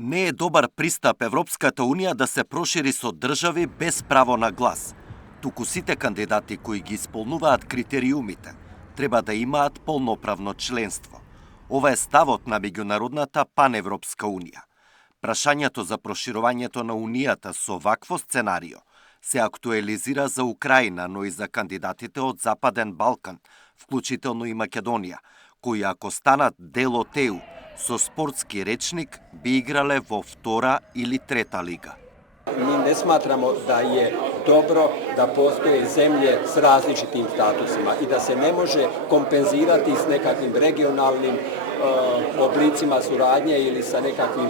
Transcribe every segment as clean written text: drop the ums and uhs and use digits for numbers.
Не е добар пристап Европската Унија да се прошири со држави без право на глас. Туку сите кандидати кои ги исполнуваат критериумите треба да имаат полноправно членство. Ова е ставот на меѓународната паневропска унија. Прашањето за проширувањето на унијата со вакво сценарио се актуализира за Украина, но и за кандидатите од Западен Балкан, вклучително и Македонија, кои ако станат дел од ЕУ, со спортски речник би играле во втора или трета лига. Mi ne smatramo da je dobro da postoje zemlje s različitim statusima i da se ne može kompenzirati s nekakvim regionalnim oblicima suradnje ili sa nekakvim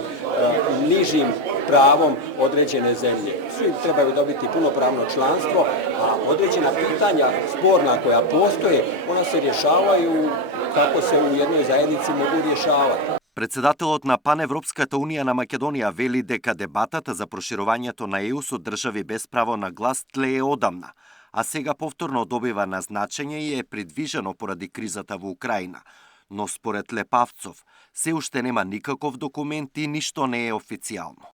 nižim pravom određene zemlje. Svi trebaju dobiti punopravno članstvo, a određena pitanja sporna koja postoje, ona se rješavaju kako se u jednoj zajednici mogu rješavati. Председателот на Паневропската унија на Македонија вели дека дебатата за проширувањето на ЕУ со држави без право на глас тлее одамна, а сега повторно добива на значење и е придвижено поради кризата во Украина. Но според Лепавцов, се уште нема никаков документ и ништо не е официјално.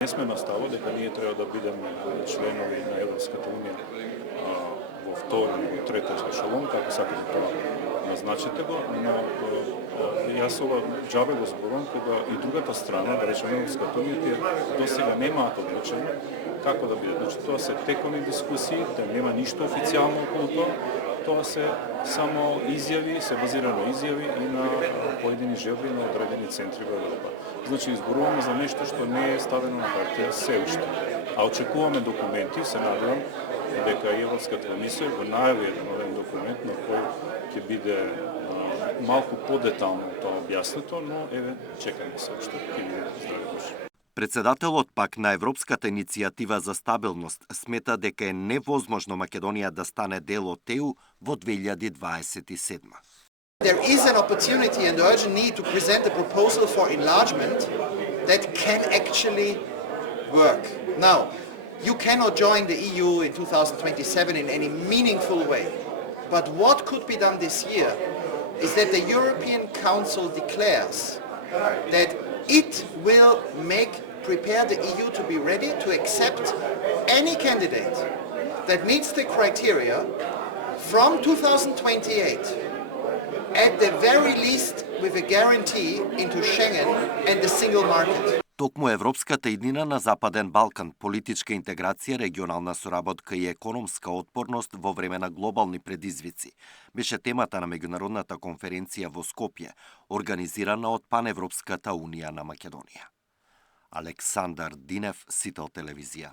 Не сме на ставот дека ние треба да бидеме членови на Европската унија во втори или трета ешелон, како сакате тоа назначите го, но јас ова џабе го зборувам кога и другата страна, да речеме Европската унија, досега немаат одлучено како да биде. Значи тоа се тековни дискусии, да нема ништо официјално околу тоа. Тоа се само изјави, се базира на изјави и на поедини жртви на одредени центри во Европа. Значи изборуваме за нешто што не е ставено на хартија се уште. А очекуваме документи, се надевам дека Европската комисија го најави еден документ на кој ќе биде малку подетално тоа објаснето, но еве чекаме се уште ќе биде здрави. Председателот пак на Европската иницијатива за стабилност смета дека е невозможно Македонија да стане дел од ЕУ во 2027. There is an opportunity and urgent need to present a proposal for enlargement that can actually work. Now, you cannot join the EU in 2027 in any meaningful way. But what could be done this year is that the European Council declares that it will prepare the EU to be ready to accept any candidate that meets the criteria from 2028, at the very least with a guarantee into Schengen and the single market. Токму Европската иднина на Западен Балкан, политичка интеграција, регионална соработка и економска отпорност во време на глобални предизвици беше темата на меѓународната конференција во Скопје, организирана од Паневропската унија на Македонија. Александар Динев, Сител телевизија.